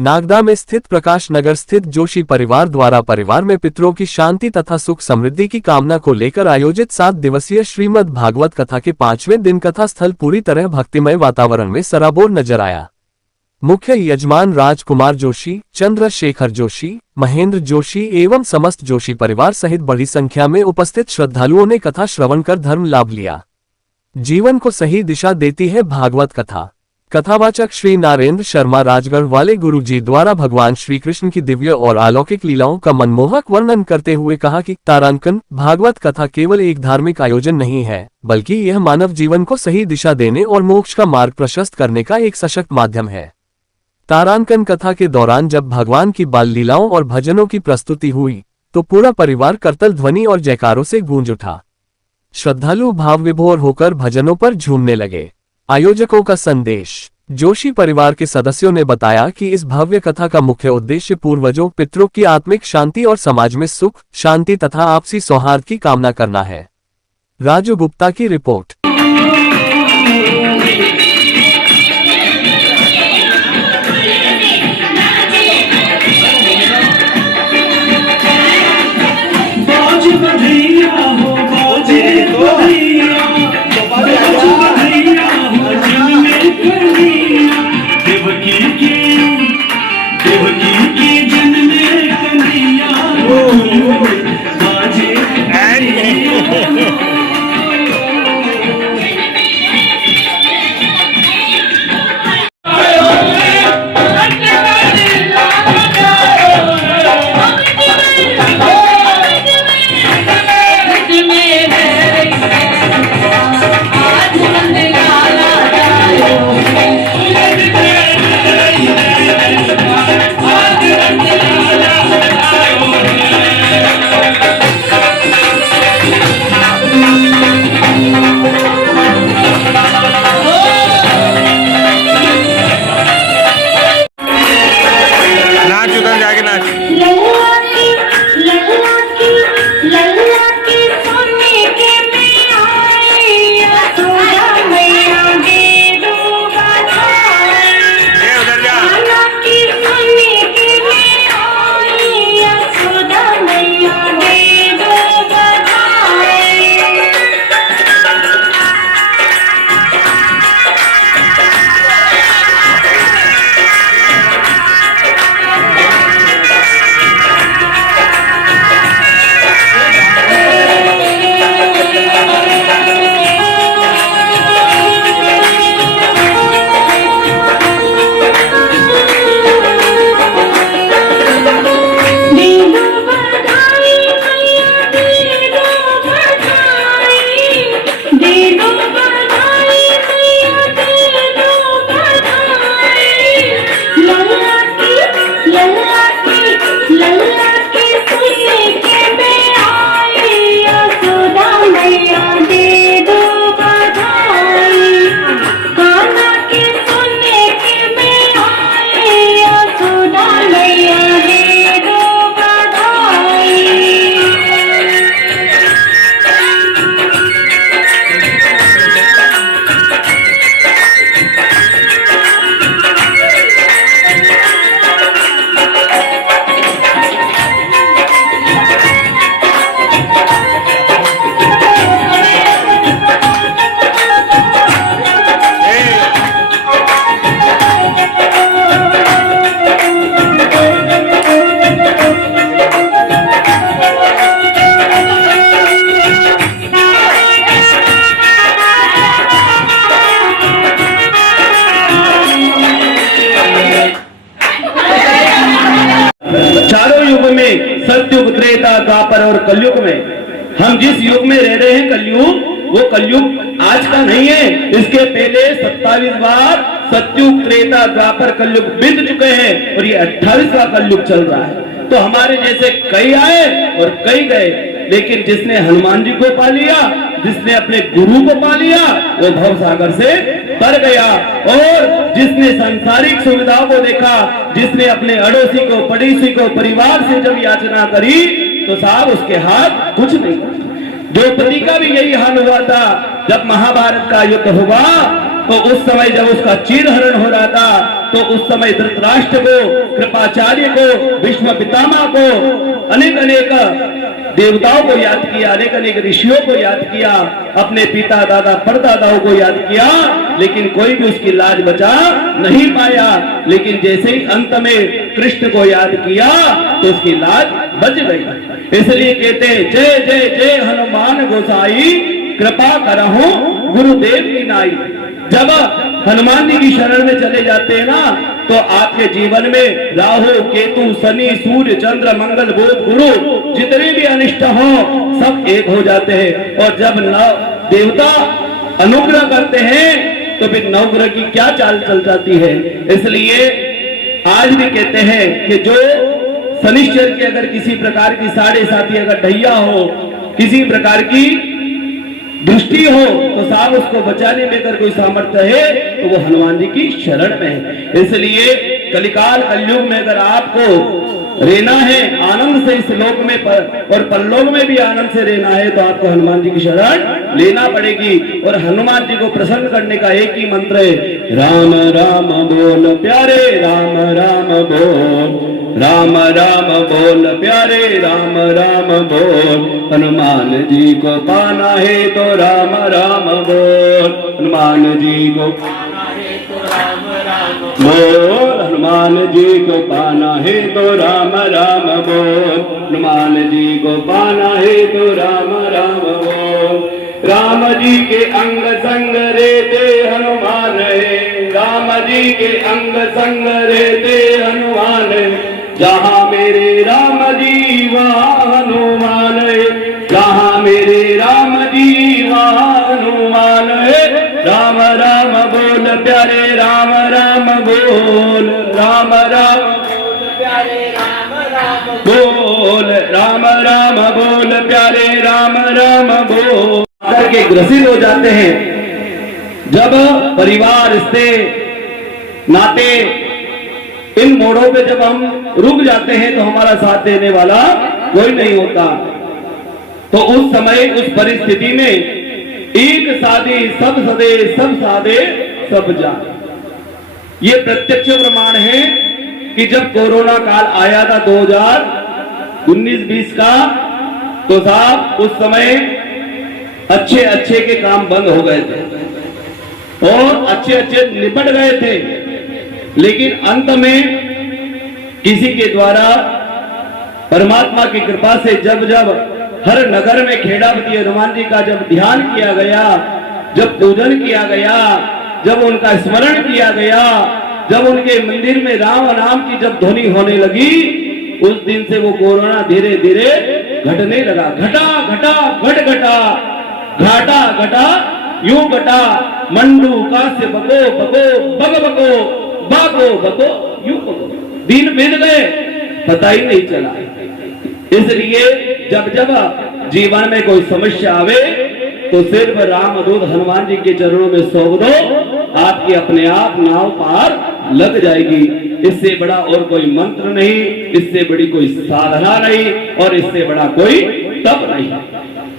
नागदा में स्थित प्रकाश नगर स्थित जोशी परिवार द्वारा परिवार में पितरों की शांति तथा सुख समृद्धि की कामना को लेकर आयोजित 7 दिवसीय श्रीमद् भागवत कथा के 5वें दिन कथा स्थल पूरी तरह भक्तिमय वातावरण में सराबोर नजर आया। मुख्य यजमान राजकुमार जोशी, चंद्रशेखर जोशी, महेंद्र जोशी एवं समस्त जोशी परिवार सहित बड़ी संख्या में उपस्थित श्रद्धालुओं ने कथा श्रवण कर धर्म लाभ लिया। जीवन को सही दिशा देती है भागवत कथा। कथावाचक श्री नरेंद्र शर्मा राजगढ़ वाले गुरु जी द्वारा भगवान श्री कृष्ण की दिव्य और अलौकिक लीलाओं का मनमोहक वर्णन करते हुए कहा कि तारांकन भागवत कथा केवल एक धार्मिक आयोजन नहीं है, बल्कि यह मानव जीवन को सही दिशा देने और मोक्ष का मार्ग प्रशस्त करने का एक सशक्त माध्यम है। तारांकन कथा के दौरान जब भगवान की बाल लीलाओं और भजनों की प्रस्तुति हुई तो पूरा परिवार करतल ध्वनि और जयकारों से गूंज उठा। श्रद्धालु भाव विभोर होकर भजनों पर झूमने लगे। आयोजकों का संदेश। जोशी परिवार के सदस्यों ने बताया कि इस भव्य कथा का मुख्य उद्देश्य पूर्वजों पितरों की आत्मिक शांति और समाज में सुख शांति तथा आपसी सौहार्द की कामना करना है। राजू गुप्ता की रिपोर्ट। सतयुग, त्रेता, द्वापर और कलयुग में हम जिस युग में रह रहे हैं कलयुग, वो कलयुग आज का नहीं है। इसके पहले 27 बार सतयुग, त्रेता, द्वापर, कलयुग बीत चुके हैं और ये 28वां कलयुग चल रहा है। तो हमारे जैसे कई आए और कई गए, लेकिन जिसने हनुमान जी को पा लिया, जिसने अपने गुरु को पा लिया, वो भव सागर से तर गया। और जिसने सांसारिक सुविधाओं को देखा, जिसने अपने अड़ोसी को, पड़ोसी को, परिवार से जब याचना करी, तो साहब उसके हाथ कुछ नहीं। द्रौपदी का भी यही हाल हुआ था। जब महाभारत का युद्ध हुआ तो तो उस समय जब उसका चीरहरण हो रहा था, तो उस समय धृतराष्ट्र को, कृपाचार्य को, भीष्म पितामह को, अनेक अनेक देवताओं को याद किया, अनेक अनेक ऋषियों को याद किया, अपने पिता दादा परदादाओं को याद किया, लेकिन कोई भी उसकी लाज बचा नहीं पाया। लेकिन जैसे ही अंत में कृष्ण को याद किया तो उसकी लाज बच गई। इसलिए कहते हैं जय जय जय हनुमान गोसाई, कृपा करहु गुरुदेव की नाई। जब हनुमान जी की शरण में चले जाते हैं ना, तो आपके जीवन में राहु केतु शनि सूर्य चंद्र मंगल बुध गुरु जितने भी अनिष्ट हो सब एक हो जाते हैं। और जब देवता अनुग्रह करते हैं तो फिर नवग्रह की क्या चाल चल जाती है। इसलिए आज भी कहते हैं कि जो शनिश्चर की अगर किसी प्रकार की साढ़े साथी अगर ढैया हो, किसी प्रकार की दृष्टि हो, तो साहब उसको बचाने में अगर कोई सामर्थ्य है तो वो हनुमान जी की शरण में है। इसलिए कलिकाल कलयुग में अगर आपको रहना है आनंद से इस लोक में और परलोक में भी आनंद से रहना है, तो आपको हनुमान जी की शरण लेना पड़ेगी। और हनुमान जी को प्रसन्न करने का एक ही मंत्र है, राम राम बोल प्यारे, राम राम बोल, राम राम बोल प्यारे, राम राम बोल। हनुमान जी को पाना है तो राम राम बोल, हनुमान जी को पाना है तो राम राम बोल, हनुमान जी को पाना है तो राम राम बोल, हनुमान जी को पाना है तो राम राम बोल। राम जी के अंग संग रहते हनुमान है, राम जी के अंग संग रहते हनुमान है, जहाँ मेरे राम जी वहाँ हनुमान है, जहाँ मेरे राम जी वहाँ हनुमान है। राम राम बोल प्यारे, राम राम बोल, राम राम बोल प्यारे, राम राम बोल, राम राम बोल प्यारे, राम राम बोल। करके ग्रसित हो जाते हैं। जब परिवार रिश्ते नाते इन मोड़ों पे जब हम रुक जाते हैं तो हमारा साथ देने वाला कोई नहीं होता। तो उस समय उस परिस्थिति में एक साधे सब सदे, सब साधे सब जाने। ये प्रत्यक्ष प्रमाण है कि जब कोरोना काल आया था 2019-20 का, तो साहब उस समय अच्छे अच्छे के काम बंद हो गए थे और अच्छे अच्छे निपट गए थे। लेकिन अंत में किसी के द्वारा परमात्मा की कृपा से जब जब हर नगर में खेड़ापति हनुमान जी का जब ध्यान किया गया, जब पूजन किया गया, जब उनका स्मरण किया गया, जब उनके मंदिर में राम नाम की जब ध्वनि होने लगी, उस दिन से वो कोरोना धीरे धीरे घटने लगा। घटा घटा घट घटा, घाटा घटा यूं घटा, मंडू कास्य बको बको बग बको, बाको बको यूं बको। दिन बीत गए पता ही नहीं चला। इसलिए जब जब जीवन में कोई समस्या आवे तो सिर्फ राम दूत हनुमान जी के चरणों में सौंप दो, आपकी अपने आप नाव पार लग जाएगी। इससे बड़ा और कोई मंत्र नहीं, इससे बड़ी कोई साधना नहीं, और इससे बड़ा कोई तप नहीं।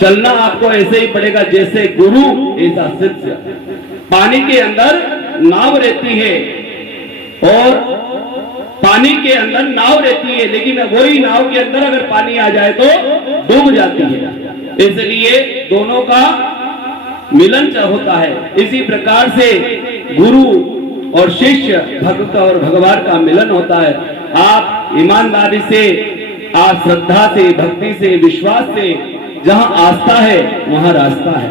चलना आपको ऐसे ही पड़ेगा जैसे गुरु ऐसा शिष्य। पानी के अंदर नाव रहती है और पानी के अंदर नाव रहती है, लेकिन वही नाव के अंदर अगर पानी आ जाए तो डूब जाती है। इसलिए दोनों का मिलन होता है। इसी प्रकार से गुरु और शिष्य, भक्त और भगवान का मिलन होता है। आप ईमानदारी से, आप श्रद्धा से, भक्ति से, विश्वास से, जहां आस्था है वहां रास्ता है।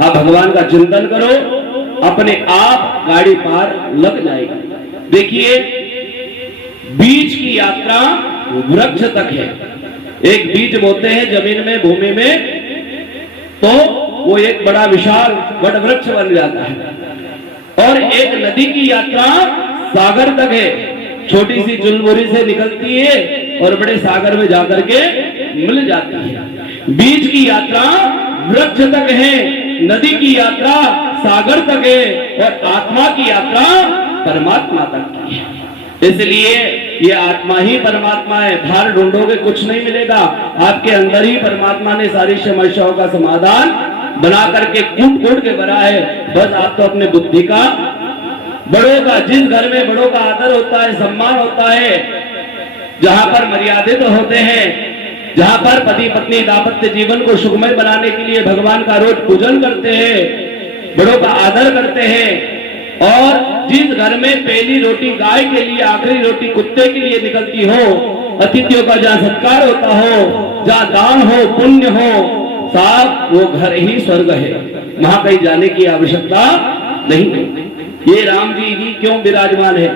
आप भगवान का चिंतन करो, अपने आप गाड़ी पार लग जाएगी। देखिए, बीज की यात्रा वृक्ष तक है। एक बीज बोते हैं जमीन में, भूमि में, तो वो एक बड़ा विशाल वट वृक्ष बन जाता है। और एक नदी की यात्रा सागर तक है। छोटी सी चुलबुरी से निकलती है और बड़े सागर में जाकर के मिल जाती है। बीज की यात्रा वृक्ष तक है, नदी की यात्रा सागर तक है, और आत्मा की यात्रा परमात्मा तक की है। इसलिए ये आत्मा ही परमात्मा है। बाहर ढूंढोगे कुछ नहीं मिलेगा, आपके अंदर ही परमात्मा ने सारी समस्याओं का समाधान बना करके कूट कूट के भरा है। बस आप तो अपने बुद्धि का, बड़ों का, जिस घर में बड़ों का आदर होता है, सम्मान होता है, जहां पर मर्यादित होते हैं, जहां पर पति पत्नी दाम्पत्य जीवन को सुखमय बनाने के लिए भगवान का रोज पूजन करते हैं, बड़ों का आदर करते हैं, और जिस घर में पहली रोटी गाय के लिए, आखिरी रोटी कुत्ते के लिए निकलती हो, अतिथियों का जहां सत्कार होता हो, जहां दान हो, पुण्य हो, साहब वो घर ही स्वर्ग है, वहां कहीं जाने की आवश्यकता नहीं है। ये राम जी ही क्यों विराजमान है?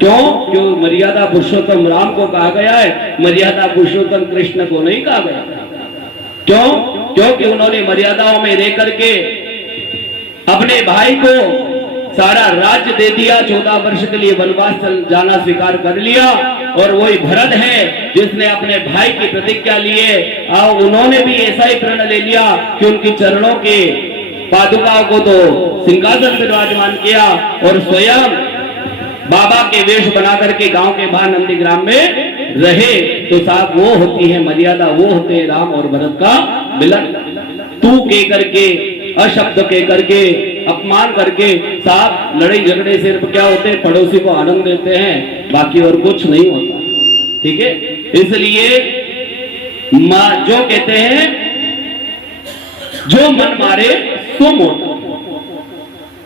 क्यों मर्यादा पुरुषोत्तम राम को कहा गया है, मर्यादा पुरुषोत्तम कृष्ण को नहीं कहा गया। क्योंकि उन्होंने मर्यादाओं में रह करके अपने भाई को सारा राज्य दे दिया, 14 वर्ष के लिए वनवास जाना स्वीकार कर लिया। और वही भरत है जिसने अपने भाई की प्रतिज्ञा लिए, और उन्होंने भी ऐसा ही प्रण ले लिया कि उनकी चरणों के पादुकाओं को तो सिंहासन पर विराजमान किया, और स्वयं बाबा के वेश बना करके गांव के बाहर नंदीग्राम में रहे। तो साहब वो होती है मर्यादा, वो होते हैं राम और भरत का मिलन। तू कह करके, अशब्द कह करके, अपमान करके, साहब लड़ाई झगड़े सिर्फ क्या होते हैं, पड़ोसी को आनंद देते हैं, बाकी और कुछ नहीं होता। ठीक है, इसलिए जो कहते हैं जो मन मारे सो मोटा,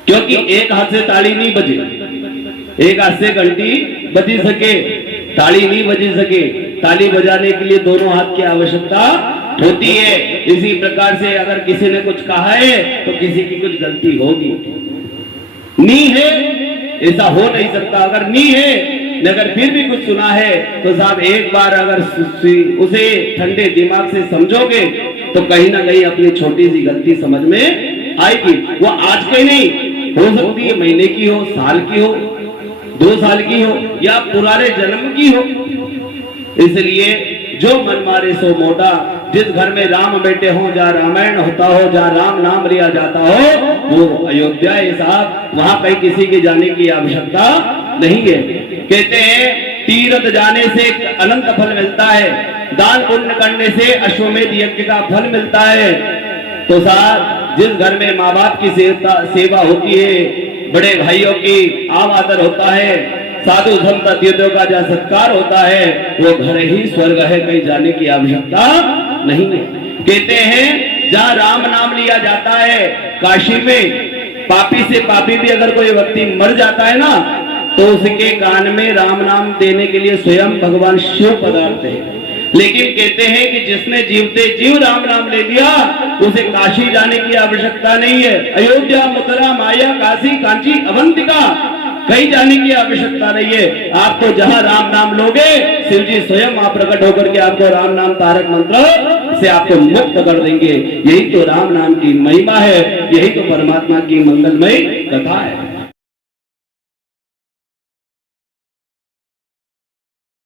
क्योंकि एक हाथ से ताली नहीं बजे, एक हाथ से घंटी बजी सके, ताली नहीं बजी सके। ताली बजाने के लिए दोनों हाथ की आवश्यकता होती है। इसी प्रकार से अगर किसी ने कुछ कहा है तो किसी की कुछ गलती होगी। नी है ऐसा हो नहीं सकता, अगर नी है अगर फिर भी कुछ सुना है तो साहब एक बार अगर उसे ठंडे दिमाग से समझोगे तो कहीं ना कहीं अपनी छोटी सी गलती समझ में आएगी। वो आज की नहीं हो सकती है, महीने की हो, साल की हो, 2 साल की हो, या पुराने जन्म की हो। इसलिए जो मन मारे सो मोटा, जिस घर में राम बेटे हो, जहाँ रामायण होता हो, जहाँ राम नाम लिया जाता हो, वो अयोध्या है साहब, वहां कहीं किसी के जाने की आवश्यकता नहीं है। कहते हैं तीर्थ जाने से अनंत फल मिलता है, दान पुण्य करने से अश्वमेध यज्ञ का फल मिलता है। तो साहब जिस घर में माँ बाप की सेवा होती है, बड़े भाइयों की आम आदर होता है, साधु संत अतिथियों का जहाँ सत्कार होता है, वो घर ही स्वर्ग है, कहीं जाने की आवश्यकता नहीं है। कहते हैं जहाँ राम नाम लिया जाता है, काशी में पापी से पापी भी अगर कोई व्यक्ति मर जाता है ना, तो उसके कान में राम नाम देने के लिए स्वयं भगवान शिव पधारते हैं। लेकिन कहते हैं कि जिसने जीवते जीव राम नाम ले लिया, उसे काशी जाने की आवश्यकता नहीं है। अयोध्या, मथुरा, माया, काशी, कांची, अवंतिका कहीं जाने की आवश्यकता नहीं है। आप तो जहां राम नाम लोगे, शिव जी स्वयं आप प्रकट होकर के आपको राम नाम तारक मंत्र से आपको मुक्त कर देंगे। यही तो राम नाम की महिमा है, यही तो परमात्मा की मंगलमय कथा है।